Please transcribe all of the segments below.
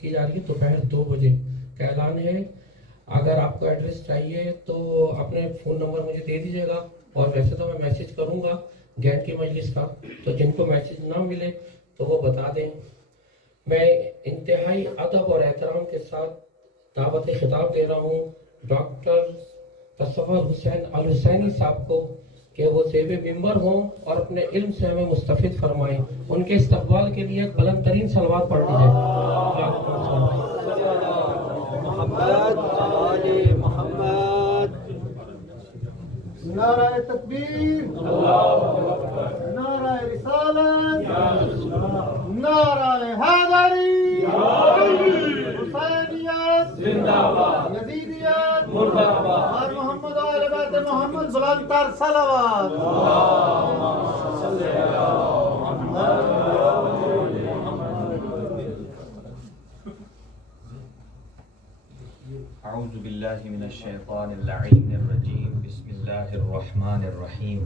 کی جا رہی ہے دوپہر 2 بجے کا اعلان ہے. اگر آپ کو ایڈریس چاہیے تو اپنے فون نمبر مجھے دے دیجیے گا، اور ویسے تو میں میسیج کروں گا گیٹ کی مجلس کا، تو جن کو میسیج نہ ملے تو وہ بتا دیں. میں انتہائی ادب اور احترام کے ساتھ دعوت خطاب دے رہا ہوں ڈاکٹر تصور حسین الحسینی صاحب کو کہ وہ زیب ممبر ہوں اور اپنے علم سے ہمیں مستفید فرمائیں. ان کے استقبال کے لیے بلند ترین صلوات پڑھ لیجیے. محمد آل محمد. نعرہ تکبیر، نعرہ رسالت، نعرہ حیدری، حسینیت زندہ باد، یزیدیت مردہ باد، اور محمد و آل بیت محمد بلند تر صلوات. اعوذ باللہ من الشیطان اللعین الرجیم. بسم اللہ الرحمن الرحیم.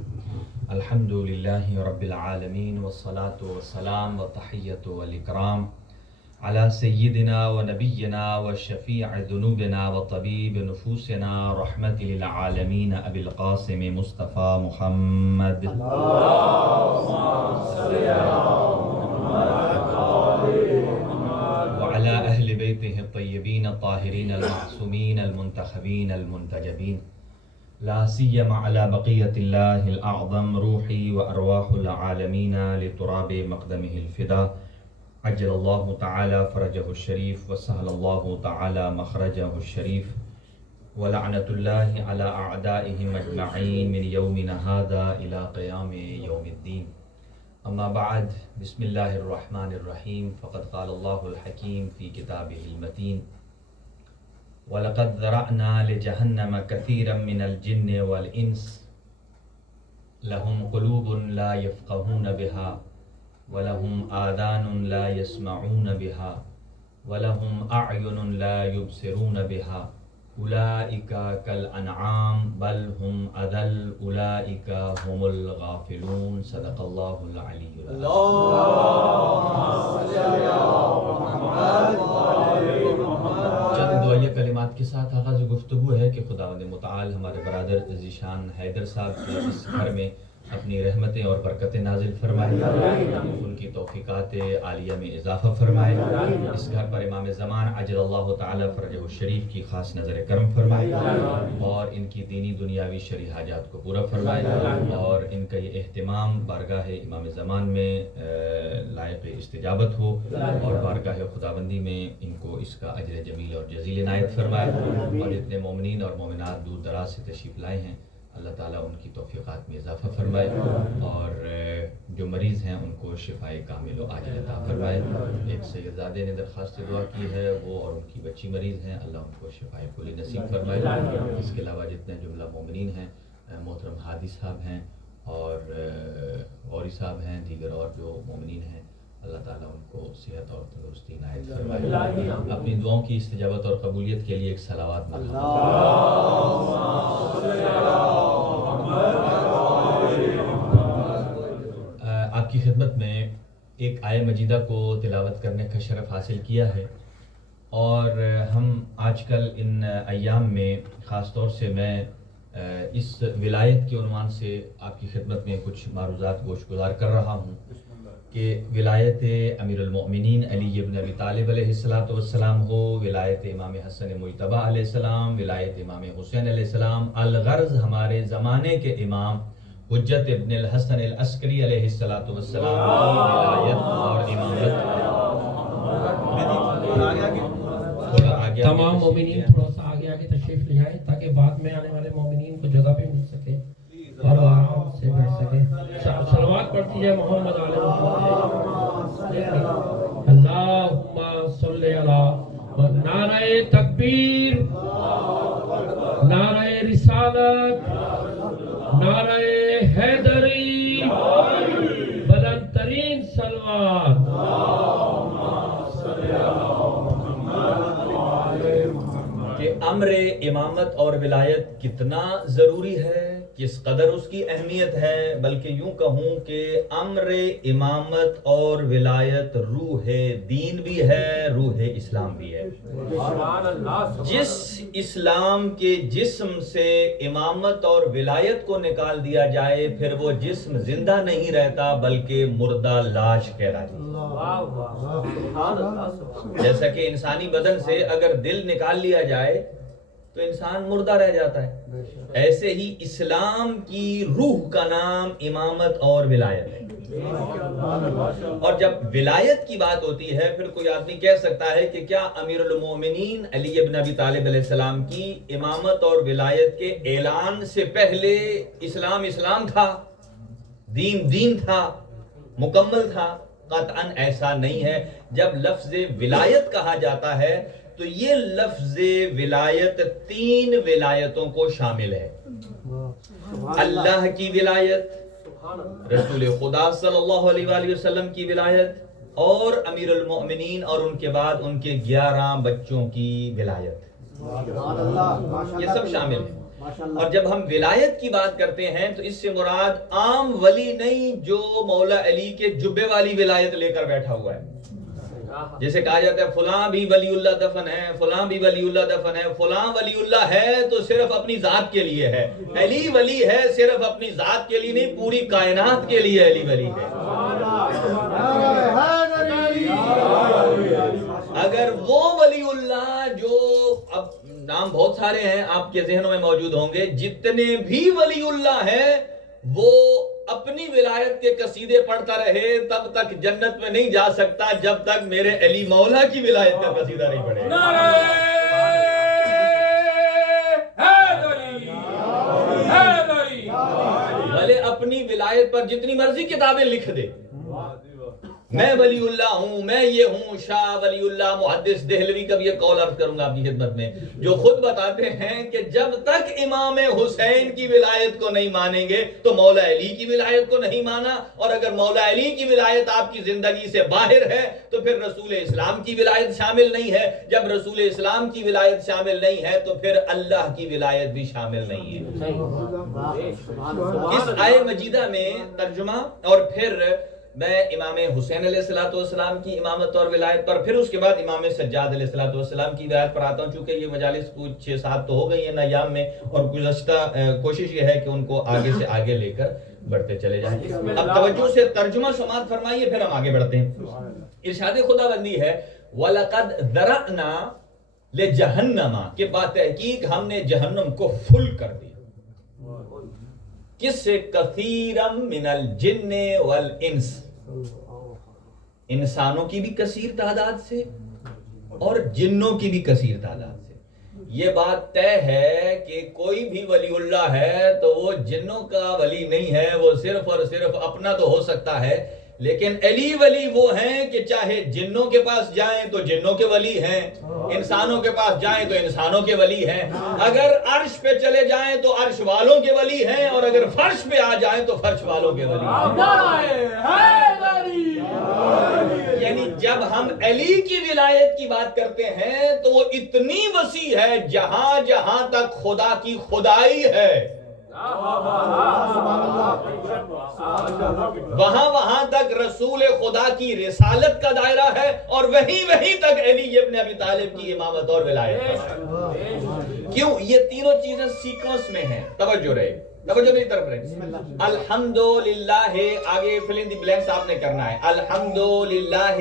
الحمد للہ رب العالمین والصلاة والسلام والتحیۃ والاکرام علی سیدنا و نبینا و شفیع ذنوبنا و طبیب نفوسنا رحمت للعالمین ابی القاسم مصطفیٰ محمد. وعلى أهل بيته الطيبين الطاهرين المعصومين المنتخبين المنتجبين، لا سيما على بقية الله الأعظم روحي وأرواح العالمين لتراب مقدمه الفداء، عجل الله تعالى فرجه الشريف وسهل الله تعالى مخرجه الشريف، ولعنة الله على أعدائهم أجمعين من يومنا هذا إلى قيام يوم الدين. اما بعد، بسم اللہ الرحمن الرحیم. فقد قال اللہ الحکیم فی کتابہ المتین: وَلَقَدْ ذَرَأْنَا لِجَهَنَّمَ كَثِيرًا مِنَ الْجِنِّ وَالْإِنسِ لَهُمْ قُلُوبٌ لَا يَفْقَهُونَ بِهَا وَلَهُمْ آذَانٌ لَا يَسْمَعُونَ بِهَا وَلَهُمْ أَعْيُنٌ لَا يُبْصِرُونَ بِهَا أُولَئِكَ كَالْأَنْعَامِ بَلْ هُمْ أَضَلُّ أُولَئِكَ هُمُ الْغَافِلُونَ. صدق اللہ العلی العظیم. چند دعائیہ کلمات کے ساتھ آغاز گفتگو ہے کہ خداوند متعال ہمارے برادر ذیشان حیدر صاحب کے اس گھر میں اپنی رحمتیں اور برکتیں نازل فرمائے، ان کی توفیقات عالیہ میں اضافہ فرمائے. اس گھر پر امام زمان عجل اللہ تعالی فرجہ الشریف کی خاص نظر کرم فرمائے، اور ان کی دینی دنیاوی شرعی حاجات کو پورا فرمائے، اور ان کا یہ اہتمام بارگاہ امام زمان میں لائق استجابت ہو، اور بارگاہ خداوندی میں ان کو اس کا اجر جمیل اور جزیل عنایت فرمائے. اور جتنے مومنین اور مومنات دور دراز سے تشریف لائے ہیں، اللہ تعالیٰ ان کی توفیقات میں اضافہ فرمائے، اور جو مریض ہیں ان کو شفائے کامل و عاجل عطا فرمائے. ایک سیدزادے نے درخواست دعا کی ہے، وہ اور ان کی بچی مریض ہیں، اللہ ان کو شفائے کلی نصیب فرمائے. اس کے علاوہ جتنے جملہ مومنین ہیں، محترم ہادی صاحب ہیں اور غوری صاحب ہیں، دیگر اور جو مومنین ہیں، اللہ تعالیٰ ان کو صحت اور تندرستی عنایت فرمائے. اپنی دعاؤں کی استجابت اور قبولیت کے لیے ایک صلوات آپ کی خدمت میں ایک آیہ مجیدہ کو تلاوت کرنے کا شرف حاصل کیا ہے. اور ہم آج کل ان ایام میں خاص طور سے میں اس ولایت کے عنوان سے آپ کی خدمت میں کچھ معروضات گوش گزار کر رہا ہوں کہ ولایت امیر المؤمنین علی ابن ابی طالب علیہ السلام ہو، ولایت امام حسن مجتبیٰ علیہ السلام، ولایت امام حسین علیہ السلام، الغرض ہمارے زمانے کے امام حجت ابن الحسن العسکری علیہ السلام کی ولایت اور امامت. تمام مومنین تھوڑا سا آگے آگے تشریف لے آئیں تاکہ بعد میں آنے والے مومنین کو جگہ بھی مل سکے اور آرام سے بیٹھ سکے. صلوات پڑھتی جائے محمد علیہ وسلم. اللہم صلی علی. نعرہ تکبیر، نعرہ رسالت، نعرہ حیدری، بلند ترین صلوات. کہ امر امامت اور ولایت کتنا ضروری ہے کس قدر اس کی اہمیت ہے، بلکہ یوں کہوں کہ امر امامت اور ولایت روح دین بھی ہے، روح اسلام بھی ہے۔ جس اسلام کے جسم سے امامت اور ولایت کو نکال دیا جائے پھر وہ جسم زندہ نہیں رہتا بلکہ مردہ لاش کہلاتی ہے۔ جیسا کہ انسانی بدن سے اگر دل نکال لیا جائے تو انسان مردہ رہ جاتا ہے، ایسے ہی اسلام کی روح کا نام امامت اور ولایت ہے۔ اور جب ولایت کی بات ہوتی ہے پھر کوئی آدمی کہہ سکتا ہے کہ کیا امیر المومنین علی ابن ابی طالب علیہ السلام کی امامت اور ولایت کے اعلان سے پہلے اسلام اسلام تھا، دین دین تھا، مکمل تھا؟ قطعاً ایسا نہیں ہے۔ جب لفظ ولایت کہا جاتا ہے تو یہ لفظ ولایت 3 ولایتوں کو شامل ہے۔ اللہ کی ولایت، رسول خدا صلی اللہ علیہ وآلہ وسلم کی ولایت، اور امیر المؤمنین اور ان کے بعد ان کے 11 بچوں کی ولایت، یہ سب شامل ہیں۔ اور جب ہم ولایت کی بات کرتے ہیں تو اس سے مراد عام ولی نہیں جو مولا علی کے جبے والی ولایت لے کر بیٹھا ہوا ہے، جیسے کہا جاتا ہے فلاں بھی ولی اللہ دفن ہے، فلاں بھی ولی اللہ دفن ہے۔ فلاں ولی اللہ ہے تو صرف اپنی ذات کے لیے ہے، علی ولی ہے صرف اپنی ذات کے لیے نہیں، پوری کائنات کے لیے علی ولی ہے۔ اگر وہ ولی اللہ جو اب نام بہت سارے ہیں آپ کے ذہنوں میں موجود ہوں گے، جتنے بھی ولی اللہ ہیں وہ اپنی ولایت کے قصیدے پڑھتا رہے تب تک جنت میں نہیں جا سکتا جب تک میرے علی مولا کی ولایت کا قصیدہ نہیں پڑھے۔ بھلے اپنی ولایت پر جتنی مرضی کتابیں لکھ دے، میں ولی اللہ ہوں، میں یہ ہوں، شاہ ولی اللہ محدث دہلوی کا بھی یہ قول عرض کروں گا آپ کی خدمت میں، جو خود بتاتے ہیں کہ جب تک امام حسین کی ولایت کو نہیں مانیں گے تو مولا علی کی ولایت کو نہیں مانا، اور اگر مولا علی کی ولایت آپ کی زندگی سے باہر ہے تو پھر رسول اسلام کی ولایت شامل نہیں ہے، جب رسول اسلام کی ولایت شامل نہیں ہے تو پھر اللہ کی ولایت بھی شامل نہیں ہے۔ اس آیے مجیدہ میں ترجمہ اور پھر میں امام حسین علیہ السلام کی امامت اور ولایت پر، پھر اس کے بعد امام سجاد علیہ السلام کی ولایت پر آتا ہوں، چونکہ یہ مجالس کچھ 6-7 تو ہو گئی ہیں ایام میں، اور گزشتہ کوشش یہ ہے کہ ان کو آگے سے آگے لے کر بڑھتے چلے جائیں۔ اب توجہ سے ترجمہ سماعت فرمائیے، پھر ہم آگے بڑھتے ہیں۔ ارشاد خدا بندی ہے وَلَقَدْ ذَرَأْنَا لِجَهَنَّمَ، کہ باتحقیق ہم نے جہنم کو فل کر دیا۔ کس سے؟ کثیرم من الجن والانس، انسانوں کی بھی کثیر تعداد سے اور جنوں کی بھی کثیر تعداد سے۔ یہ بات طے ہے کہ کوئی بھی ولی اللہ ہے تو وہ جنوں کا ولی نہیں ہے، وہ صرف اور صرف اپنا تو ہو سکتا ہے، لیکن علی ولی وہ ہیں کہ چاہے جنوں کے پاس جائیں تو جنوں کے ولی ہیں، انسانوں کے پاس جائیں تو انسانوں کے ولی ہیں، اگر عرش پہ چلے جائیں تو عرش والوں کے ولی ہیں، اور اگر فرش پہ آ جائیں تو فرش والوں کے ولی ہیں۔ یعنی جب ہم علی کی ولایت کی بات کرتے ہیں تو وہ اتنی وسیع ہے، جہاں جہاں تک خدا کی خدائی ہے وہاں تک رسول خدا کی رسالت کا دائرہ ہے، اور وہیں تک علی ابن ابی طالب کی امامت اور ولایت ہے۔ کیوں؟ یہ تینوں چیزیں سیکوینس میں ہیں۔ توجہ رہے، توجہ میری طرف رہے۔ الحمدللہ، آگے فل ان دی بلینکس آپ نے کرنا ہے۔ الحمدللہ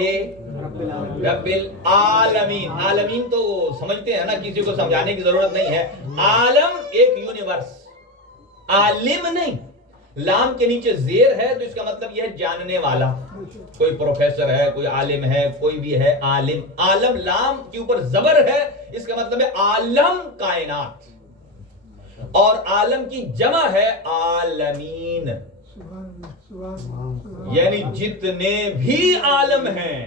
رب العالمین، عالمین تو سمجھتے ہیں نا، کسی کو سمجھانے کی ضرورت نہیں ہے۔ عالم ایک یونیورس، عالم نہیں۔ لام کے نیچے زیر ہے تو اس کا مطلب یہ ہے جاننے والا، کوئی پروفیسر ہے، کوئی عالم ہے، کوئی بھی ہے عالم۔ عالم لام کے اوپر زبر ہے، اس کا مطلب ہے عالم کائنات، اور عالم کی جمع ہے عالمین، یعنی جتنے بھی عالم ہیں۔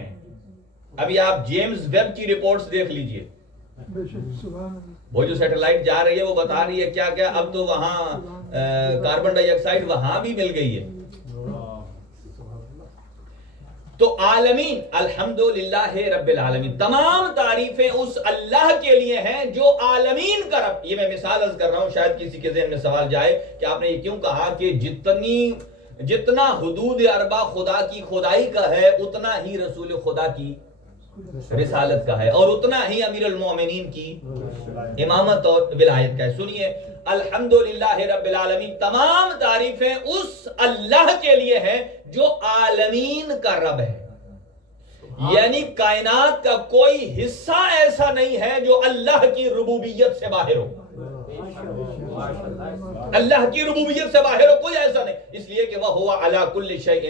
ابھی آپ جیمز ویب کی رپورٹس دیکھ لیجئے، وہ جو سیٹلائٹ جا رہی ہے وہ بتا رہی ہے کیا کیا، اب تو وہاں کاربن ڈائی آکسائڈ وہاں بھی مل گئی ہے۔ تو عالمین الحمدللہ رب العالمین، تمام تعریفیں اس اللہ کے لیے ہیں جو عالمین کا رب. یہ میں مثال عرض کر رہا ہوں، شاید کسی کے ذہن میں سوال جائے کہ آپ نے یہ کیوں کہا کہ جتنا حدود اربع خدا کی خدائی کا ہے اتنا ہی رسول خدا کی رسالت کا ہے، اور اتنا ہی امیر المومنین کی امامت اور ولایت کا ہے. سنیے، الحمدللہ رب العالمین، تمام تعریفیں اس اللہ کے لیے ہیں جو عالمین کا رب ہے. یعنی کائنات کا کوئی حصہ ایسا نہیں ہے جو اللہ کی ربوبیت سے باہر ہو. اللہ کی ربوبیت سے باہر ہو کوئی ایسا نہیں، اس لیے کہ وہ علی کل شیء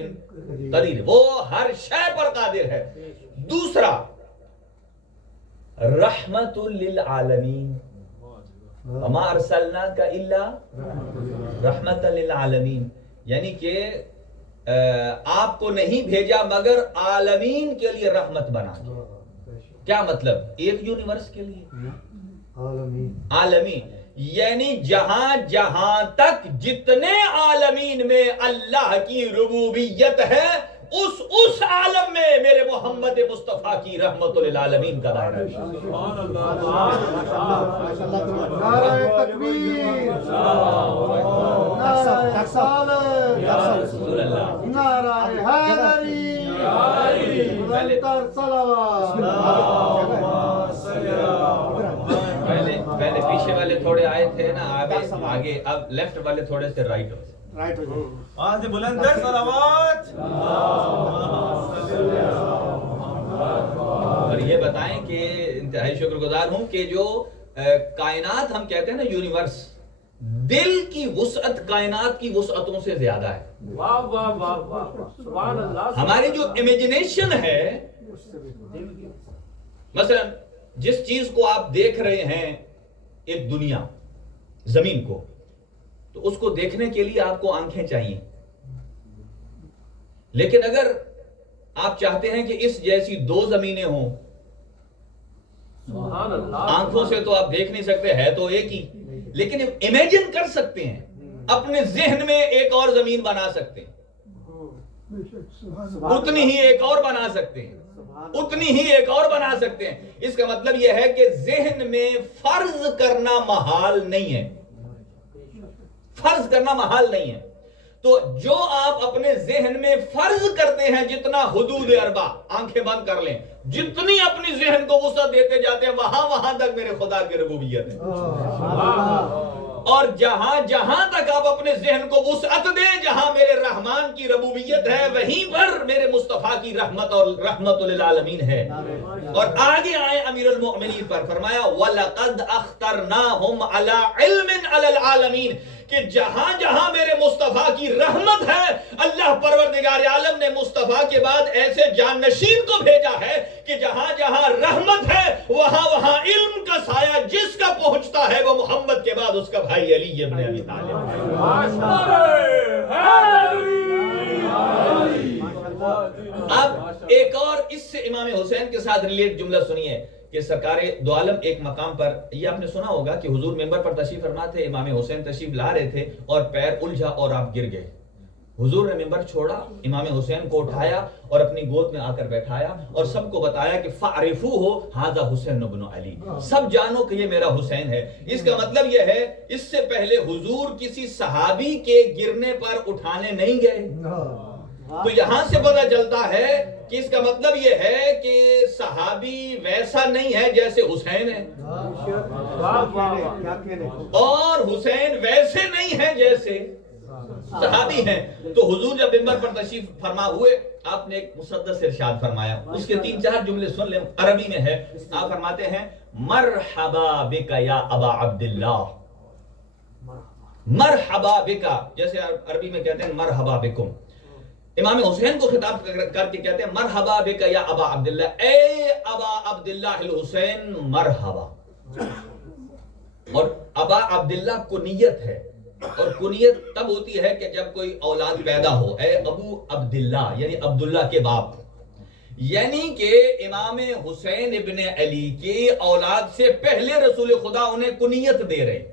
قدیر، وہ ہر شے پر قادر ہے. دوسرا، رحمت للعالمین، وما ارسلناک الا رحمت للعالمین، یعنی کہ آپ کو نہیں بھیجا مگر عالمین کے لیے رحمت بنا کے. کیا مطلب؟ ایک یونیورس کے لیے عالمین، یعنی جہاں جہاں تک جتنے عالمین میں اللہ کی ربوبیت ہے اس عالم میں میرے محمد مصطفیٰ کی رحمت للعالمین کا دائرہ ہے. نعرہ تکبیر، نعرہ رسالت، نعرہ حیدری، بلندتر صلوات. پہلے پیچھے والے تھوڑے آئے تھے نا آگے، اب لیفٹ والے تھوڑے سے رائٹ ہو. وہاں سے بلندر صلوات. اور یہ بتائیں کہ انتہائی شکر گزار ہوں کہ جو کائنات ہم کہتے ہیں نا یونیورس، دل کی وسعت کائنات کی وسعتوں سے زیادہ ہے. واہ واہ واہ واہ، سبحان اللہ. ہماری جو امیجنیشن ہے، مثلا جس چیز کو آپ دیکھ رہے ہیں، ایک دنیا، زمین کو، تو اس کو دیکھنے کے لیے آپ کو آنکھیں چاہیے. لیکن اگر آپ چاہتے ہیں کہ اس جیسی دو زمینیں ہوں، سبحان اللہ. آنکھوں سے تو آپ دیکھ نہیں سکتے، ہے تو ایک ہی، لیکن امیجن کر سکتے ہیں، اپنے ذہن میں ایک اور زمین بنا سکتے ہیں، اتنی ہی ایک اور بنا سکتے ہیں، اتنی ہی ایک اور بنا سکتے ہیں. اس کا مطلب یہ ہے کہ ذہن میں فرض کرنا محال نہیں ہے، فرض کرنا محال نہیں ہے. تو جو آپ اپنے ذہن میں فرض کرتے ہیں، جتنا حدود اربع، آنکھیں بند کر لیں، جتنی اپنی ذہن کو وسعت دیتے جاتے ہیں، وہاں تک میرے خدا کی ربوبیت ہے. اور جہاں تک آپ اپنے ذہن کو وسعت دیں، جہاں میرے رحمان کی ربوبیت ہے، وہیں پر میرے مصطفیٰ کی رحمت اور رحمت للعالمین ہے. اور آگے آئے امیر المؤمنین پر، فرمایا وَلَقَدْ أَخْتَرْنَاهُمْ عَلَىٰ عِلْمٍ عَلَى الْعَالَمِينَ، کہ جہاں جہاں میرے مصطفیٰ کی رحمت ہے، اللہ پروردگار عالم نے مصطفیٰ کے بعد ایسے جانشین کو بھیجا ہے کہ جہاں جہاں رحمت ہے وہاں علم کا سایہ جس کا پہنچتا ہے، وہ محمد کے بعد اس کا بھائی علی ابن ابی طالب. اب ایک اور اس سے امام حسین کے ساتھ ریلیٹ جملہ سنیے کہ سرکار دو عالم ایک مقام پر، یہ آپ نے سنا ہوگا کہ حضور ممبر پر تشریف فرما تھے، امام حسین تشریف لا رہے تھے اور پیر الجھا اور آپ گر گئے. حضور نے ممبر چھوڑا، امام حسین کو اٹھایا اور اپنی گود میں آ کر بیٹھایا اور سب کو بتایا کہ فَعْرِفُوهُ هَذَا حسین بن علی، سب جانو کہ یہ میرا حسین ہے. اس کا مطلب یہ ہے، اس سے پہلے حضور کسی صحابی کے گرنے پر اٹھانے نہیں گئے. تو یہاں سے پتہ چلتا ہے کہ اس کا مطلب یہ ہے کہ صحابی ویسا نہیں ہے جیسے حسین ہے، اور حسین ویسے نہیں ہے جیسے صحابی ہیں. تو حضور جب منبر پر تشریف فرما ہوئے، آپ نے ایک مسدس ارشاد فرمایا، اس کے 3-4 جملے سن لیں، عربی میں ہے. آپ فرماتے ہیں مرحبا بک یا ابا عبداللہ، مرحبا بکا، جیسے عربی میں کہتے ہیں مرحبا بکم. امام حسین کو خطاب کر کے کہتے ہیں مرحبا بکا یا ابا عبداللہ، اے ابا عبداللہ الحسین مرحبا. اور ابا عبداللہ کنیت ہے، اور کنیت تب ہوتی ہے کہ جب کوئی اولاد پیدا ہو، اے ابو عبداللہ یعنی عبداللہ کے باپ. یعنی کہ امام حسین ابن علی کی اولاد سے پہلے رسول خدا انہیں کنیت دے رہے.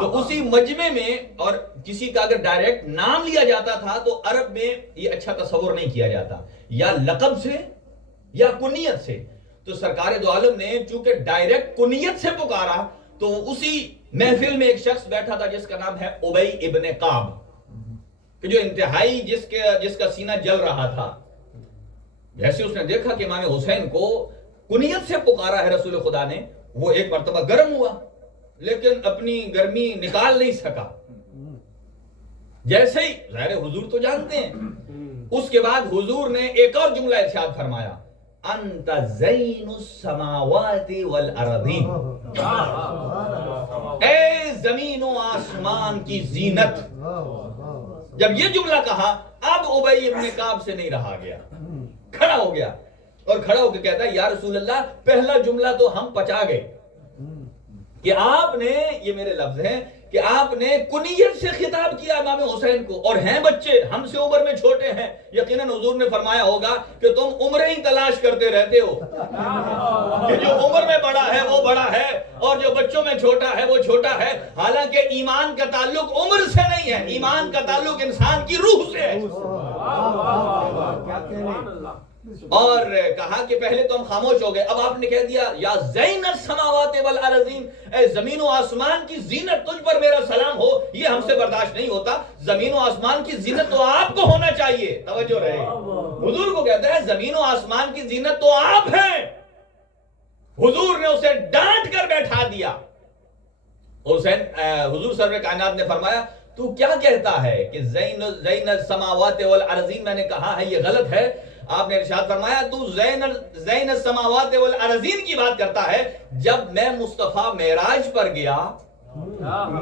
تو اسی مجمع میں اور کسی کا اگر ڈائریکٹ نام لیا جاتا تھا تو عرب میں یہ اچھا تصور نہیں کیا جاتا، یا لقب سے یا کنیت سے. تو سرکار دو عالم نے چونکہ ڈائریکٹ کنیت سے پکارا تو اسی محفل میں ایک شخص بیٹھا تھا جس کا نام ہے ابی ابن کعب، کہ جو انتہائی جس کا سینہ جل رہا تھا. جیسے اس نے دیکھا کہ امام حسین کو کنیت سے پکارا ہے رسول خدا نے، وہ ایک مرتبہ گرم ہوا لیکن اپنی گرمی نکال نہیں سکا. جیسے ہی ظاہر حضور تو جانتے ہیں، اس کے بعد حضور نے ایک اور جملہ ارشاد فرمایا، انت زین السماوات والارضین، اے زمین و آسمان کی زینت. جب یہ جملہ کہا اب ابی ابن کعب سے نہیں رہا گیا، کھڑا ہو گیا اور کھڑا ہو کے کہتا ہے یا رسول اللہ پہلا جملہ تو ہم پچا گئے کہ آپ نے، یہ میرے لفظ ہیں، کہ آپ نے کنیت سے خطاب کیا امام حسین کو، اور ہیں بچے ہم سے عمر میں چھوٹے ہیں. یقیناً حضور نے فرمایا ہوگا کہ تم عمریں ہی تلاش کرتے رہتے ہو، کہ جو عمر میں بڑا ہے وہ بڑا ہے اور جو بچوں میں چھوٹا ہے وہ چھوٹا ہے. حالانکہ ایمان کا تعلق عمر سے نہیں ہے، ایمان کا تعلق انسان کی روح سے ہے. اور کہا کہ پہلے تو ہم خاموش ہو گئے، اب آپ نے کہہ دیا یا زین السماوات والارضین، اے زمین و آسمان کی زینت تجھ پر میرا سلام ہو. یہ ہم سے برداشت نہیں ہوتا. زمین و آسمان کی زینت تو آپ کو ہونا چاہیے. توجہ رہے، حضور کو کہتا ہے زمین و آسمان کی زینت تو آپ ہیں. حضور نے اسے ڈانٹ کر بیٹھا دیا. حضور سرور کائنات نے فرمایا تو کیا کہتا ہے کہ زین السماوات والارضین میں نے کہا ہے، یہ غلط ہے. آپ نے ارشاد فرمایا تو زین السماوات والارضین کی بات کرتا ہے. جب میں مصطفیٰ معراج پر گیا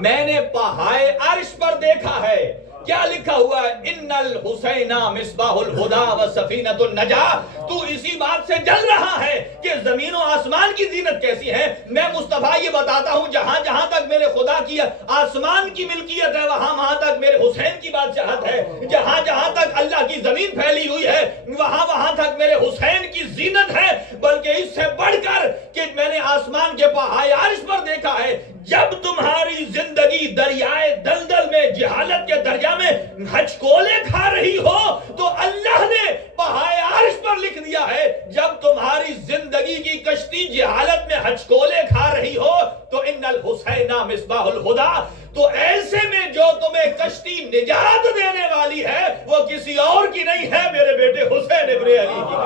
میں نے پہائے عرش پر دیکھا ہے، کیا لکھا ہوا ہے، ان الحسین مصباح الہدی و سفینۃ النجاہ. تو اسی بات سے جل رہا ہے کہ زمین و آسمان کی زینت کیسی ہے. میں مصطفیٰ یہ بتاتا ہوں جہاں جہاں تک میرے خدا کی آسمان کی ملکیت ہے وہاں تک میرے حسین کی بادشاہت ہے. جہاں جہاں تک اللہ کی زمین پھیلی ہوئی ہے وہاں تک میرے حسین کی زینت ہے. بلکہ اس سے بڑھ کر کہ میں نے آسمان کے پہائے عرش پر دیکھا ہے. جب تمہاری زندگی دریائے دلدل میں جہالت کے دریا میں ہچکولے کھا رہی ہو تو اللہ نے پہائے عرش پر لکھ دیا ہے. جب تمہاری زندگی کی کشتی جہالت میں ہچکولے کھا رہی ہو تو ان الحسین مصباح الہدی. تو ایسے میں جو تمہیں کشتی نجات دینے والی ہے وہ کسی اور کی نہیں ہے، میرے بیٹے حسین ابن علی کی.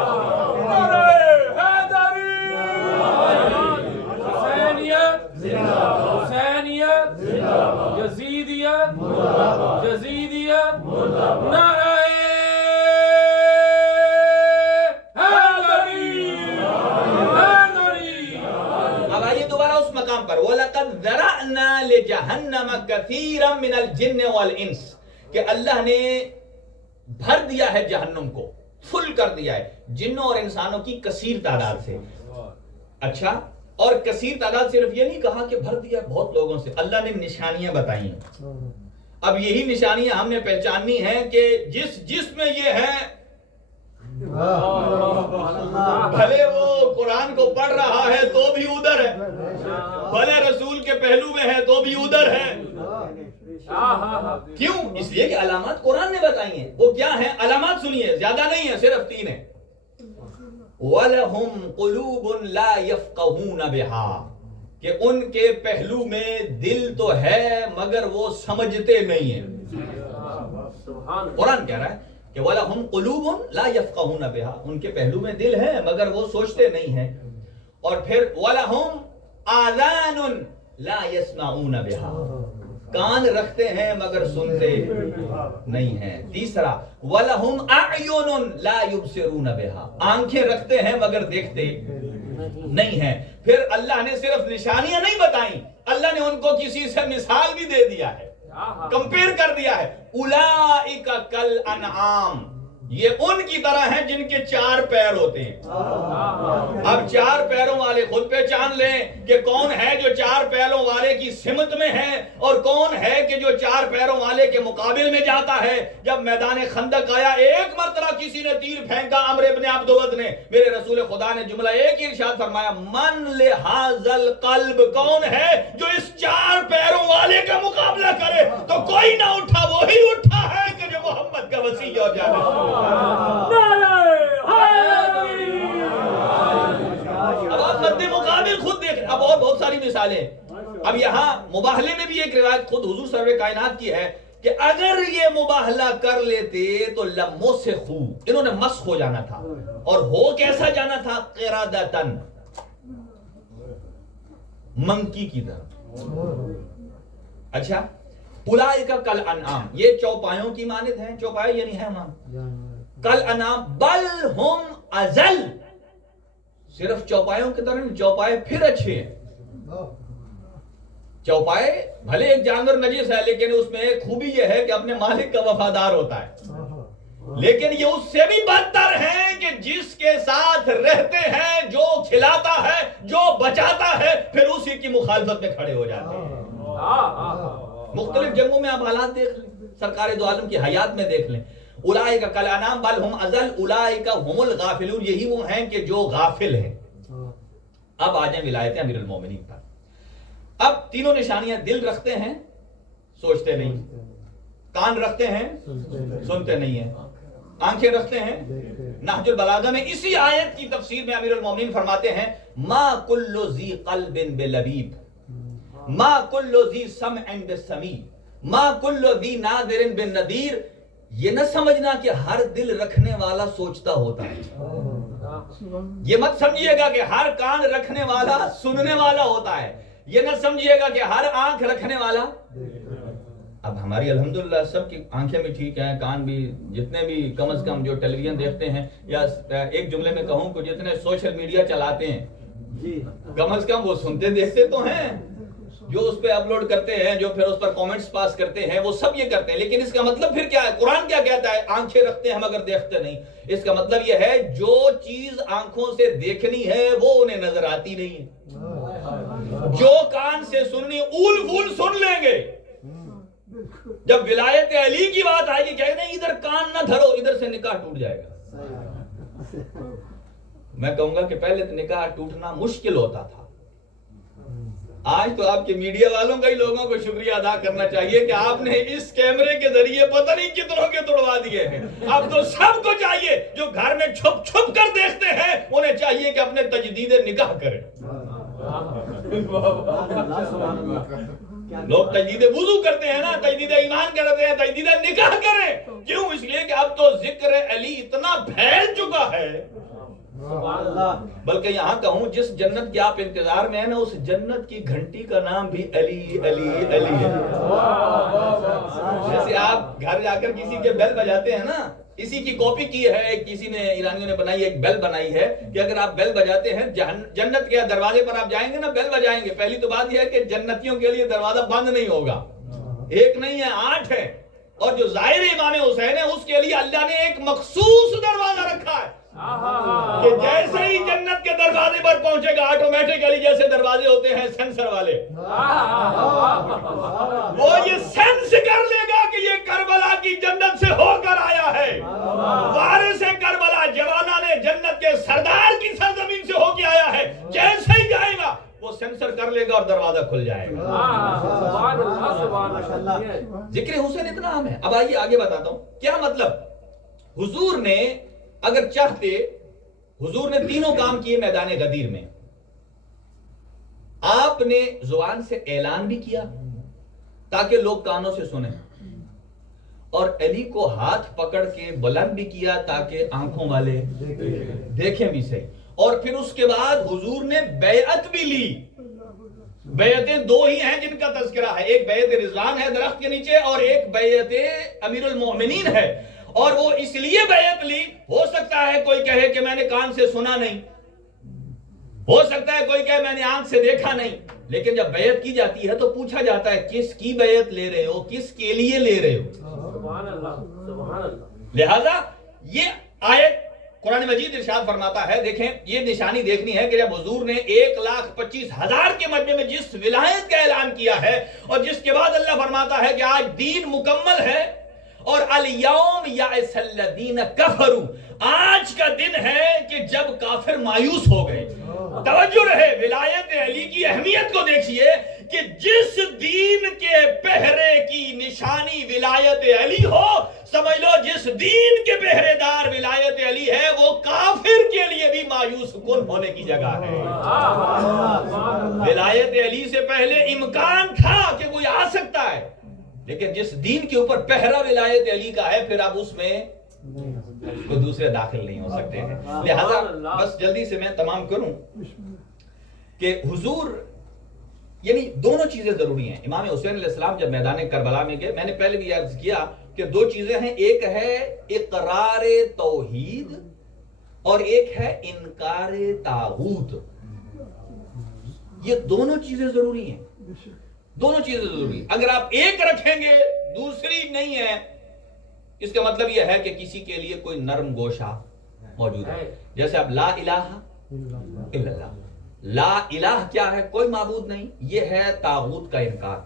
حسینیت، یزیدیت، یزیدیت، نعرہ حیدری. اب آئیے دوبارہ اس مقام پر وَلَقَدْ ذَرَأْنَا لِجَهَنَّمَ كَثِيرًا مِنَ الْجِنِّ وَالْإِنسِ، کہ اللہ نے بھر دیا ہے جہنم کو، فل کر دیا ہے جنوں اور انسانوں کی کثیر تعداد سے. اچھا، اور کثیر تعداد صرف یہ نہیں کہا کہ بھر دیا بہت لوگوں سے، اللہ نے نشانیاں بتائی ہیں. اب یہی نشانیاں ہم نے پہچاننی ہیں کہ جس میں یہ ہے بھلے وہ قرآن کو پڑھ رہا ہے تو بھی ادھر ہے، بھلے رسول کے پہلو میں ہے تو بھی ادھر ہے. کیوں؟ اس لیے کہ علامات قرآن نے بتائی ہیں. وہ کیا ہیں علامات؟ سنیے، زیادہ نہیں ہیں، صرف 3 ہیں. وَلَهُمْ قُلُوبٌ لَا يَفْقَهُونَ بِهَا، کہ ان کے پہلو میں دل تو ہے مگر وہ سمجھتے نہیں ہیں. قرآن کہہ رہا ہے کہ وَلَهُمْ قُلُوبٌ لَا يَفْقَهُونَ بِهَا، ان کے پہلو میں دل ہے مگر وہ سوچتے نہیں ہیں. اور پھر وَلَهُمْ آذَانٌ لَا يَسْمَعُونَ بِهَا، کان رکھتے ہیں مگر سنتے نہیں ہیں. تیسرا وَلَهُمْ أَعْيُنٌ لَا يُبْصِرُونَ بِهَا، آنکھیں رکھتے ہیں مگر دیکھتے نہیں ہیں. پھر اللہ نے صرف نشانیاں نہیں بتائیں، اللہ نے ان کو کسی سے مثال بھی دے دیا ہے، کمپیئر کر دیا ہے. اولئک کالانعام، یہ ان کی طرح ہیں جن کے 4 پیر ہوتے ہیں. اب 4 پیروں والے خود پہچان لیں کہ کون ہے جو 4 پیروں والے کی سمت میں ہے اور کون ہے کہ جو 4 پیروں والے کے مقابل میں جاتا ہے. جب میدان خندق آیا ایک مرتبہ کسی نے تیر پھینکا، عمرو ابن عبدود نے، میرے رسول خدا نے جملہ ایک ہی ارشاد فرمایا، من لہذل قلب، کون ہے جو اس 4 پیروں والے کا مقابلہ کرے؟ تو کوئی نہ اٹھا، وہی اٹھا ہے کہ جو محمد کا وسیع اور جانب. اب آپ مد مقابل خود دیکھ، اب اور بہت ساری مثالیں. اب یہاں مباہلے میں بھی ایک روایت خود حضور سرور کائنات کی ہے کہ اگر یہ مباہلہ کر لیتے تو لمسخو، انہوں نے مسخ ہو جانا تھا. اور ہو کیسا جانا تھا؟ قرادتن، منکی کی طرح. اچھا، اولئک کل انعام، یہ چوپایوں کی مانند ہیں. چوپائے یعنی ہے کل انعام، بل ہم ازل، صرف چوپایوں کی طرح نہیں، چوپائے پھر اچھے ہیں. چوپائے بھلے ایک جانور نجس ہے لیکن اس میں ایک خوبی یہ ہے کہ اپنے مالک کا وفادار ہوتا ہے. لیکن یہ اس سے بھی بدتر ہیں کہ جس کے ساتھ رہتے ہیں، جو کھلاتا ہے، جو بچاتا ہے، پھر اسی کی مخالفت میں کھڑے ہو جاتے ہیں. مختلف جنگوں میں آپ حالات دیکھ لیں، سرکار دو عالم کی حیات میں دیکھ لیں. اولئک کل انعام بل ہم ازل اولئک هم الغافلون، یہی وہ ہیں کہ جو غافل ہیں. اب آ جائیں ولایت امیر المومنین پر. اب تینوں نشانیاں، دل رکھتے ہیں سوچتے نہیں، کان رکھتے ہیں سنتے نہیں ہیں، آنکھیں رکھتے ہیں. نہج البلاغہ میں اسی آیت کی تفسیر میں امیر المومنین فرماتے ہیں، ما کل ذی قلب بلبیب، ما کل ذی سمع بسمیع، ما کل ذی نادر بالندیر. یہ نہ سمجھنا کہ ہر دل رکھنے والا سوچتا ہوتا ہے. یہ مت سمجھیے گا کہ ہر کان رکھنے والا سننے والا ہوتا ہے. یہ نہ سمجھیے گا کہ ہر آنکھ رکھنے والا. اب ہماری الحمدللہ سب کی آنکھیں بھی ٹھیک ہیں، کان بھی، جتنے بھی کم از کم جو ٹیلی ویژن دیکھتے ہیں، یا ایک جملے میں کہوں کہ جتنے سوشل میڈیا چلاتے ہیں، کم از کم وہ سنتے دیکھتے تو ہیں. جو اس پہ اپلوڈ کرتے ہیں، جو پھر اس پر کومنٹس پاس کرتے ہیں، وہ سب یہ کرتے ہیں. لیکن اس کا مطلب پھر کیا ہے؟ قرآن کیا کہتا ہے؟ آنکھیں رکھتے ہیں مگر دیکھتے نہیں. اس کا مطلب یہ ہے جو چیز آنکھوں سے دیکھنی ہے وہ انہیں نظر آتی نہیں ہے. جو کان سے سننی اول پھول سن لیں گے. جب ولایت علی کی بات آئے گی کہتے ہیں ادھر کان نہ دھرو، ادھر سے نکاح ٹوٹ جائے گا. میں کہوں گا کہ پہلے تو نکاح ٹوٹنا مشکل ہوتا تھا. آج تو آپ کے میڈیا والوں کا ہی لوگوں کو شکریہ ادا کرنا چاہیے کہ آپ نے اس کیمرے کے ذریعے پتہ نہیں کتنوں کے توڑوا دیے ہیں. اب تو سب کو چاہیے جو گھر میں چھپ چھپ کر دیکھتے ہیں، انہیں چاہیے کہ اپنے تجدید نکاح کریں. لوگ تجدید وضو کرتے ہیں نا، تجدید ایمان کرتے ہیں، تجدید نکاح کریں. کیوں؟ اس لیے کہ اب تو ذکر علی اتنا پھیل چکا ہے. بلکہ یہاں کہوں جس جنت کے آپ انتظار میں ہیں نا، اس جنت کی گھنٹی کا نام بھی علی علی علی ہے. جیسے آپ گھر جا کر کسی کے بیل بجاتے ہیں نا، اسی کی کاپی کی ہے کسی نے، ایرانیوں نے بنائی، ایک بیل بنائی ہے کہ اگر آپ بیل بجاتے ہیں جنت کے دروازے پر آپ جائیں گے نا، بیل بجائیں گے، پہلی تو بات یہ ہے کہ جنتیوں کے لیے دروازہ بند نہیں ہوگا. ایک نہیں ہے، 8 ہے. اور جو ظاہر امام حسین ہے اس کے لیے اللہ نے ایک مخصوص دروازہ رکھا ہے کہ جیسے ہی جنت کے دروازے پر پہنچے گا آٹومیٹکلی، جیسے دروازے ہوتے ہیں سینسر والے، وہ یہ سینس کر لے گا کہ یہ کربلا کی جنت سے ہو کر آیا ہے. وارث کربلا جوانان جنت کے سردار کی سرزمین سے ہو کے آیا ہے. جیسے ہی جائے گا وہ سینسر کر لے گا اور دروازہ کھل جائے گا. ذکر حسین اتنا عام ہے. اب آئیے آگے بتاتا ہوں کیا مطلب. حضور نے اگر چاہتے، حضور نے تینوں کام کیے میدان غدیر میں. آپ نے زبان سے اعلان بھی کیا تاکہ لوگ کانوں سے سنیں، اور علی کو ہاتھ پکڑ کے بلند بھی کیا تاکہ آنکھوں والے دیکھیں بھی صحیح. اور پھر اس کے بعد حضور نے بیعت بھی لی. بیعتیں 2 ہی ہیں جن کا تذکرہ ہے، ایک بیعت رضوان ہے درخت کے نیچے، اور ایک بیعت امیر المومنین ہے. اور وہ اس لیے بیعت لی، ہو سکتا ہے کوئی کہے کہ میں نے کان سے سنا نہیں، ہو سکتا ہے کوئی کہے میں نے آنکھ سے دیکھا نہیں، لیکن جب بیعت کی جاتی ہے تو پوچھا جاتا ہے کس کی بیعت لے رہے ہو، کس کے لیے لے رہے ہو. سبحان اللہ سبحان اللہ. لہذا یہ آیت قرآن مجید ارشاد فرماتا ہے، دیکھیں یہ نشانی دیکھنی ہے کہ جب حضور نے 1,25,000 کے مجمع میں جس ولایت کا اعلان کیا ہے اور جس کے بعد اللہ فرماتا ہے کہ آج دین مکمل ہے اور الیوم یئس الذین کفروا، آج کا دن ہے کہ جب کافر مایوس ہو گئے۔ توجہ رہے، ولایت علی کی اہمیت کو دیکھیے کہ جس دین کے پہرے کی نشانی ولایت علی ہو، سمجھ لو جس دین کے پہرے دار ولایت علی ہے وہ کافر کے لیے بھی مایوس کن ہونے کی جگہ ہے۔ ولایت علی سے پہلے امکان تھا کہ کوئی آ سکتا ہے، لیکن جس دین کے اوپر پہرا ولایت علی کا ہے پھر اب اس میں کوئی دوسرے داخل نہیں ہو سکتے ہیں۔ لہذا بس جلدی سے میں تمام کروں کہ حضور یعنی دونوں چیزیں ضروری ہیں۔ امام حسین علیہ السلام جب میدان کربلا میں گئے، میں نے پہلے بھی عرض کیا کہ دو چیزیں ہیں، ایک ہے اقرار توحید اور ایک ہے انکار طاغوت۔ یہ دونوں چیزیں ضروری ہیں، دونوں چیزیں ضروری ہیں۔ اگر آپ ایک رکھیں گے دوسری نہیں ہے، اس کا مطلب یہ ہے کہ کسی کے لیے کوئی نرم گوشہ موجود ہے۔ جیسے اب لا الہ الا اللہ، لا الہ کیا ہے؟ کوئی معبود نہیں، یہ ہے طاغوت کا انکار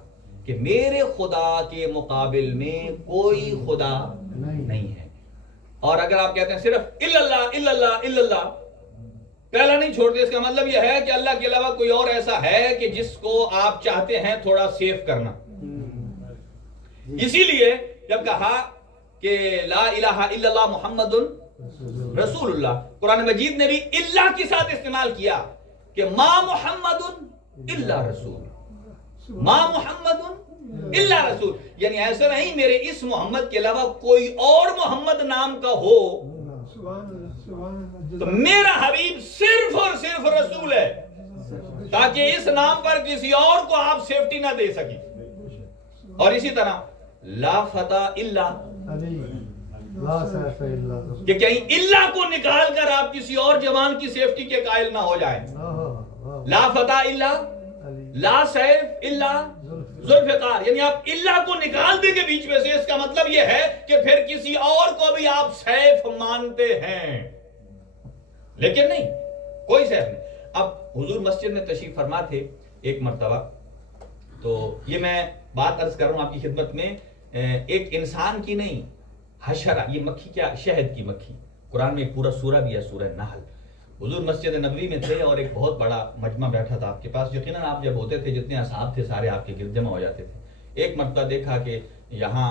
کہ میرے خدا کے مقابل میں کوئی خدا نہیں ہے۔ اور اگر آپ کہتے ہیں صرف الا اللہ الا اللہ الا اللہ، پہلا نہیں چھوڑتے، اس کا مطلب یہ ہے کہ اللہ کے علاوہ کوئی اور ایسا ہے کہ جس کو آپ چاہتے ہیں تھوڑا سیف کرنا۔ اسی لیے جب کہا کہ لا الہ الا اللہ محمد رسول اللہ، قرآن مجید نے بھی اللہ کے ساتھ استعمال کیا کہ ما محمد الا رسول، ما محمد الا رسول، یعنی ایسا نہیں میرے اس محمد کے علاوہ کوئی اور محمد نام کا ہو تو میرا حبیب صرف اور صرف رسول ہے، تاکہ اس نام پر کسی اور کو آپ سیفٹی نہ دے سکیں۔ اور اسی طرح لا فتح الا، کہ کہیں اللہ کو نکال کر آپ کسی اور جوان کی سیفٹی کے قائل نہ ہو جائیں۔ لا فتح الا، لا سیف الا ذوالفقار، یعنی آپ اللہ کو نکال دیں گے بیچ میں سے، اس کا مطلب یہ ہے کہ پھر کسی اور کو بھی آپ سیف مانتے ہیں، لیکن نہیں، کوئی سیف نہیں۔ اب حضور مسجد میں تشریف فرما تھے ایک مرتبہ، تو یہ میں بات عرض کر رہا ہوں آپ کی خدمت میں، ایک انسان کی نہیں، حشرہ، یہ مکھی کیا، شہد کی مکھی، قرآن میں ایک پورا سورہ بھی ہے، سورہ نحل۔ حضور مسجد نبوی میں تھے اور ایک بہت بڑا مجمع بیٹھا تھا آپ کے پاس، یقیناً آپ جب ہوتے تھے جتنے اصحاب تھے سارے آپ کے گرد جمع ہو جاتے تھے۔ ایک مرتبہ دیکھا کہ یہاں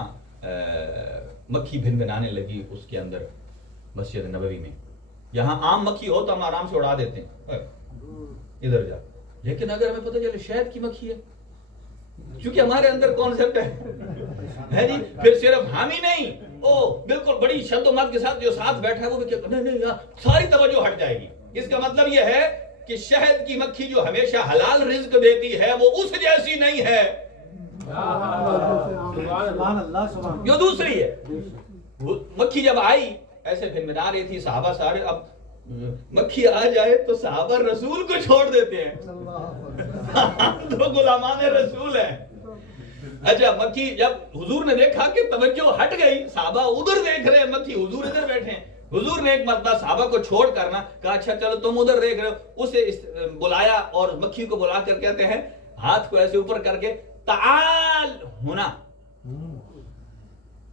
مکھی بھن بھنانے لگی اس کے اندر مسجد نبوی میں۔ یہاں عام مکھی ہو تو ہم آرام سے اڑا دیتے ہیں، ادھر جا، لیکن اگر ہمیں پتہ چلے شہد کی مکھی ہے، کیونکہ ہمارے اندر کانسیپٹ ہے جی، پھر صرف ہم ہی نہیں، او بالکل بڑی شد و مت کے ساتھ جو ساتھ بیٹھا ہے وہ بھی کہتا نہیں یار، ساری توجہ ہٹ جائے گی۔ اس کا مطلب یہ ہے کہ شہد کی مکھی جو ہمیشہ حلال رزق دیتی ہے وہ اس جیسی نہیں ہے، جو دوسری ہے۔ مکھی جب آئی ایسے پھر منا رہی تھی، صحابہ سارے، اب مکھی آ جائے تو صحابہ رسول کو چھوڑ دیتے ہیں، تو غلامان رسول ہیں۔ اچھا مکھی جب حضور نے دیکھا کہ توجہ ہٹ گئی، صحابہ ادھر دیکھ رہے ہیں، مکھی حضور ادھر بیٹھے ہیں، حضور نے ایک مرتبہ صحابہ کو چھوڑ کرنا کہا اچھا چلو تم ادھر دیکھ رہے ہو، اسے بلایا اور مکھی کو بلا کر کہتے ہیں ہاتھ کو ایسے اوپر کر کے تعال ہونا،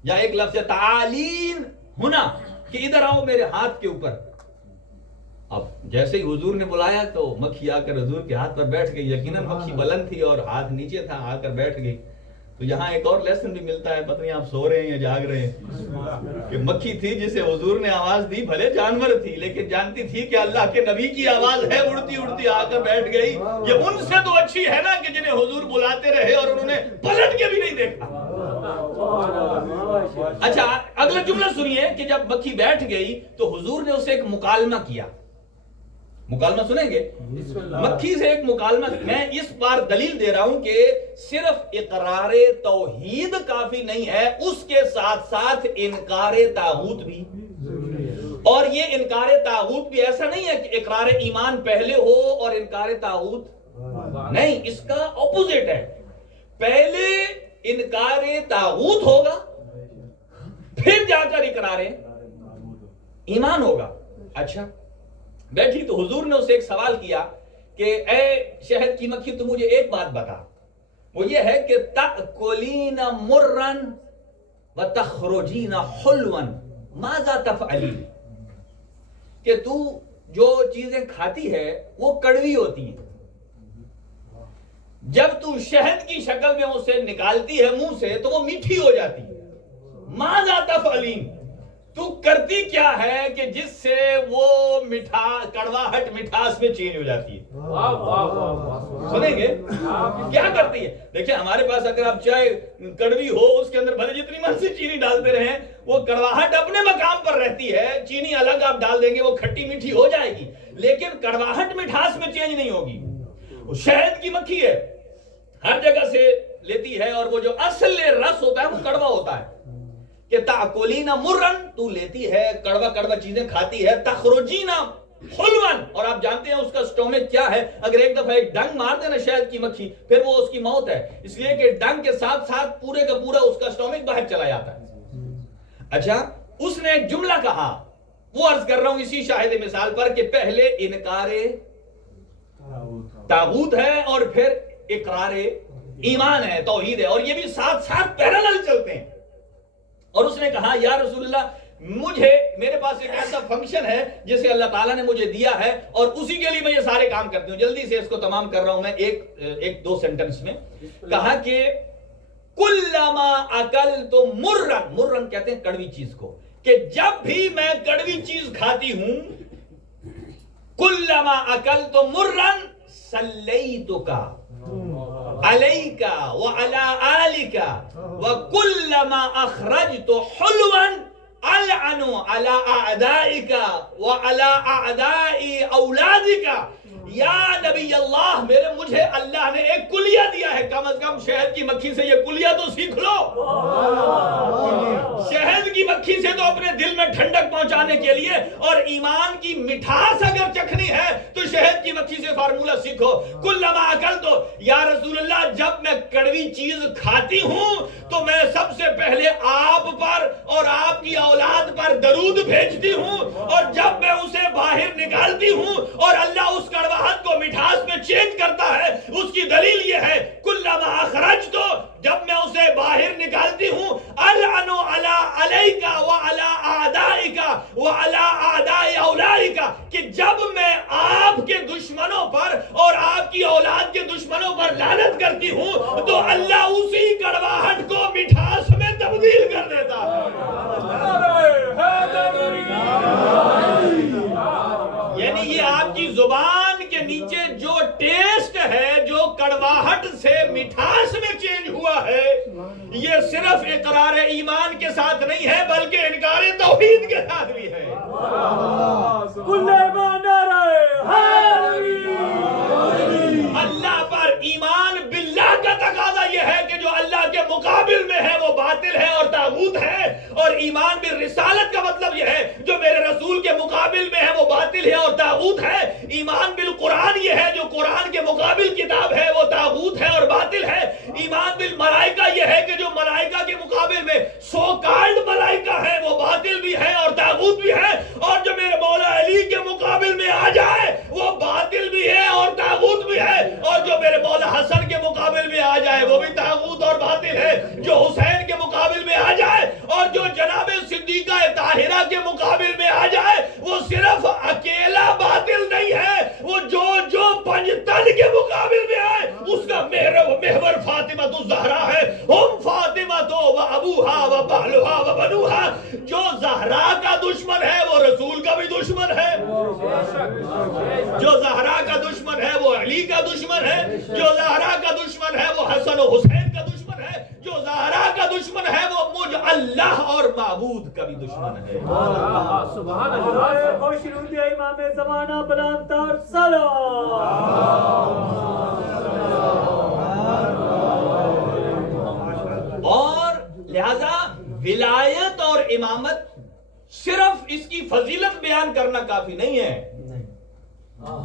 یا ایک لفظ ہے تعالین ہونا، کہ ادھر آؤ میرے ہاتھ کے اوپر۔ اب جیسے ہی حضور نے بلایا تو مکھی آ کر حضور کے ہاتھ پر بیٹھ گئی، یقیناً مکھی بلند تھی اور ہاتھ نیچے تھا، آ کر بیٹھ گئی۔ تو یہاں ایک اور لیسن بھی ملتا ہے، پتہ نہیں آپ سو رہے ہیں یا جاگ رہے ہیں، کہ مکھی تھی جسے حضور نے آواز دی، بھلے جانور تھی لیکن جانتی تھی کہ اللہ کے نبی کی آواز ہے، اڑتی اڑتی آ کر بیٹھ گئی۔ یہ ان سے تو اچھی ہے نا کہ جنہیں حضور بلاتے رہے اور انہوں نے پلٹ کے بھی نہیں دیکھا۔ اچھا اگلا جملہ سنیے کہ جب مکھی بیٹھ گئی تو حضور نے اسے ایک مکالمہ کیا، مکالمہ سنیں گے مکھی سے ایک مکالمہ۔ میں اس بار دلیل دے رہا ہوں کہ صرف اقرار توحید کافی نہیں ہے، اس کے ساتھ ساتھ انکار طاغوت بھی، اور یہ انکار طاغوت بھی ایسا نہیں ہے کہ اقرار ایمان پہلے ہو اور انکار طاغوت نہیں، اس کا اپوزٹ ہے، پہلے انکار طاغوت ہوگا پھر جا کر اقرار ایمان ہوگا. اچھا بیٹھی تو حضور نے اسے ایک سوال کیا کہ اے شہد کی مکھی تو مجھے ایک بات بتا, وہ یہ ہے کہ تأکلین مرن وتخرجین حلوا ماذا تفعلین, کہ تو جو چیزیں کھاتی ہے وہ کڑوی ہوتی ہیں, جب تو شہد کی شکل میں اسے نکالتی ہے منہ سے تو وہ میٹھی ہو جاتی ہے. ماذا تفعلین, تو کرتی کیا ہے کہ جس سے وہ کڑواہٹ مٹھاس میں چینج ہو جاتی ہے. واہ واہ واہ واہ. سنیں گے کیا کرتی ہے. دیکھیں ہمارے پاس اگر آپ چائے کڑوی ہو, اس کے اندر بھلے جتنی مرضی چینی ڈالتے رہیں, وہ کڑواہٹ اپنے مقام پر رہتی ہے. چینی الگ آپ ڈال دیں گے وہ کھٹی میٹھی ہو جائے گی, لیکن کڑواہٹ مٹھاس میں چینج نہیں ہوگی. شہد کی مکھی ہے, ہر جگہ سے لیتی ہے, اور وہ جو اصل رس ہوتا ہے وہ کڑوا ہوتا ہے. کہ تأکلین مرن, تو لیتی ہے کڑوا کڑوا چیزیں کھاتی ہے, تخرجین حلون, اور آپ جانتے ہیں اس کا سٹومک کیا ہے. اگر ایک دفعہ ایک ڈنگ مار دے نا شہد کی مکھی, پھر وہ اس کی موت ہے, اس لیے کہ ڈنگ کے ساتھ ساتھ پورے کا پورا اس کا سٹومک باہر چلا جاتا ہے. اچھا اس نے ایک جملہ کہا, وہ عرض کر رہا ہوں اسی شاہد مثال پر, کہ پہلے انکار طاغوت ہے اور پھر اقرار ایمان ہے, توحید ہے, اور یہ بھی ساتھ ساتھ پیرالل چلتے ہیں. اور اس نے کہا یا رسول اللہ, میرے پاس ایک ایسا فنکشن ہے جسے اللہ تعالیٰ نے مجھے دیا ہے, اور اسی کے لیے میں یہ سارے کام کرتی ہوں. جلدی سے اس کو تمام کر رہا ہوں میں ایک دو سینٹنس میں. کہا کہ کلما اکلت مرن, مرن کہتے ہیں کڑوی چیز کو, کہ جب بھی میں کڑوی چیز کھاتی ہوں, کلما اکلت مرن صلیتک علیکا وعلا آلکا وکلما اخرجت حلوا العنو علی اعدائکا وعلا اعدائی اولادکا. یا نبی اللہ, مجھے اللہ نے ایک کلیہ دیا ہے, کم از کم شہد کی مکھی سے یہ کلیہ تو سیکھ لو. شہد کی مکھی سے تو اپنے دل میں ٹھنڈک پہنچانے کے لیے, اور ایمان کی مٹھاس اگر چکھنی ہے تو شہد کی مکھی سے فارمولہ سیکھو. کلما اکلت, یا رسول اللہ جب میں کڑوی چیز کھاتی ہوں تو میں سب سے پہلے آپ پر اور آپ کی اولاد پر درود بھیجتی ہوں, اور جب میں اسے باہر نکالتی ہوں اور اللہ اس کڑواہٹ کو مٹھاس میں چینج کرتا ہے, اس کی دلیل یہ ہے کلما اخرجت, جب میں اسے باہر نکالتی ہوں, العنو علی علیکا وعلی اعدائکا وعلی اعدائی اولائکا, کہ جب میں آپ کے دشمنوں پر اور آپ کی اولاد کے دشمنوں پر لعنت کرتی ہوں تو اللہ اسی کڑواہٹ کو مٹھاس میں تبدیل کر دیتا ہے. یعنی یہ آپ کی زبان کے نیچے جو ٹیسٹ ہے, جو کڑواہٹ سے مٹھاس میں چینج ہوا ہے, یہ صرف اقرار ایمان کے ساتھ نہیں ہے بلکہ انکار توحید کے ساتھ بھی ہے. اللہ پر ایمان باللہ کا تقاضا یہ ہے کہ جو اللہ کے مقابل میں ہے وہ باطل ہے اور طاغوت ہے, اور ایمان بالرسالت کا مطلب یہ ہے جو میرے رسول کے مقابل میں ہے وہ باطل ہے اور طاغوت ہے. ایمان بالقرآن یہ ہے جو قرآن کے مقابل کتاب ہے وہ طاغوت ہے اور باطل ہے. ایمان بالملائکہ یہ ہے کہ جو ملائکہ کے مقابل میں سو کالڈ ملائکہ ہے وہ باطل بھی ہے اور طاغوت بھی ہے, اور جو میرے مولا علی کے مقابل میں آ جائے وہ باطل بھی ہے اور طاغوت بھی ہے, اور جو میرے مولا حسن کے مقابل میں آ جائے وہ بھی طاغوت اور باطل ہے. جو حسین کے مقابل میں آ جائے اور جو جناب صدیقہ طاہرہ کے مقابل میں آ جائے وہ صرف اکیلا باطل نہیں ہے, وہ جو پنجتن کے مقابل میں آئے اس کا محور فاطمہ تو زہرا ہے. ہم فاطمہ تو و ابوہا و بہلوہا و بنوہا, جو زہرا کا دشمن ہے وہ رسول کا بھی دشمن ہے, جو زہرا کا دشمن ہے وہ علی کا دشمن ہے, جو زہرا کا دشمن ہے وہ حسن و حسین کا دشمن ہے, جو زہرا کا دشمن ہے وہ مجھ اللہ اور معبود کا بھی دشمن ہے. سبحان اللہ. خوش روزی امام زمانہ بلند تر سلام. اور لہذا ولایت اور امامت صرف اس کی فضیلت بیان کرنا کافی نہیں ہے.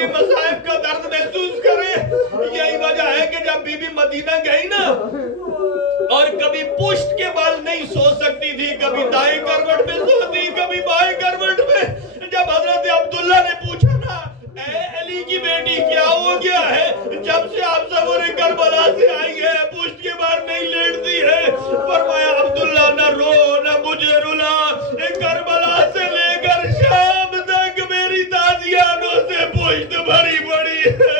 کے مصائب کا درد محسوس کریں. یہی وجہ ہے کہ جب بی بی مدینہ گئی نا اور کبھی پشت کے بال نہیں سو سکتی تھی, کبھی دائیں کروٹ میں سوتی, کبھی بائیں کروٹ میں. جب حضرت عبداللہ نے پوچھا نا اے علی کی بیٹی کیا ہو گیا ہے, جب سے آپ سفر کربلا سے آئی ہے پشت کے بال نہیں لیٹتی ہے. فرمایا عبداللہ نہ رو نہ مجھے رلا, کربلا سے لے کر شام تک میری تازیانوں سے پشت بھری پڑی ہے.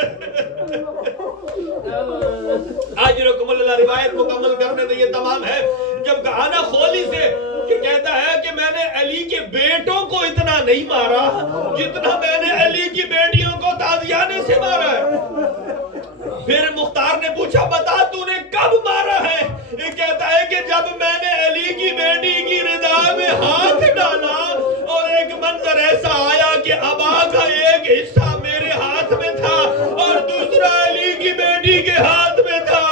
اجرکم اللہ. روایت مکمل کرنے میں یہ تمام ہے. جب کہا نا خولی سے کہ کہتا ہے کہ میں نے علی کے بیٹوں کو اتنا نہیں مارا جتنا میں نے علی کی بیٹیوں کو تازیانے سے مارا ہے. پھر مختار نے پوچھا بتا تو نے کب مارا ہے؟ یہ کہتا ہے کہ جب میں نے علی کی بیٹی کی رضا میں ہاتھ ڈالا اور ایک منظر ایسا آیا کہ ابا کا ایک حصہ میرے ہاتھ میں تھا اور دوسرا علی کی بیٹی کے ہاتھ میں تھا,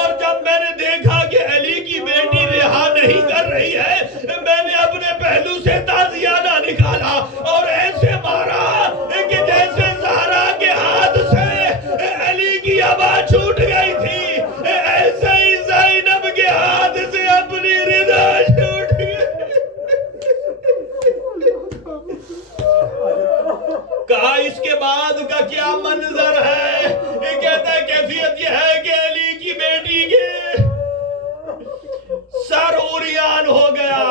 اور جب میں نے دیکھا کہ علی کی بیٹی رہا نہیں کر رہی ہے میں نے اپنے پہلو سے تازیانہ نکالا اور ایسے مارا کہ جیسے زہرا کے ہاتھ سے علی کی ابا چھوٹ گئی تھی, ایسے ہی زینب کے ہاتھ سے اپنی رضا چھوٹ گئی. کہا اس کے بعد کا کیا منظر ہے؟ یہ کہتا ہے کیفیت یہ ہے کہ علی کی بیٹی کے سر عریان ہو گیا.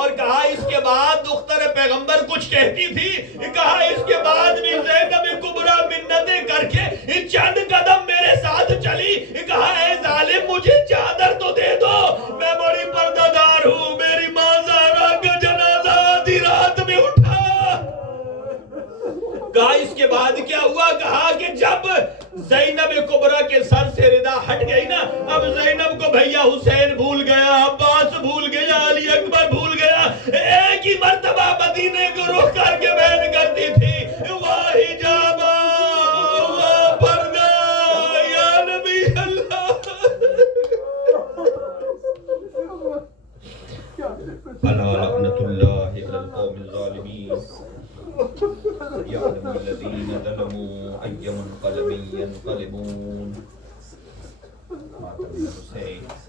اور کہا اس کے بعد دختر پیغمبر کچھ کہتی تھی, کہا اس کے بعد بھی زینب کبریٰ منتیں کر کے چند قدم میرے ساتھ چلی, کہا اے ظالم مجھے چادر تو دے دو, میں بڑی پردہ دار ہوں, میری ماں زہرا کا جنازہ آدھی رات میں اٹھا. کہا اس کے بعد کیا ہوا؟ کہا کہ جب زینب کبریٰ کے سر سے ردا ہٹ گئی نا, اب زینب کو بھیا حسین بھول گیا, عباس بھول گیا, علی اکبر بھول گیا, ایک ہی مرتبہ مدینے کو رخ کر کے بیان کرتی تھی واہی جابا واہ پردہ یا نبی اللہ. الا لعنت اللہ علی القوم الظالمین يعلم الذين ظلموا أي منقلب ينقلبون.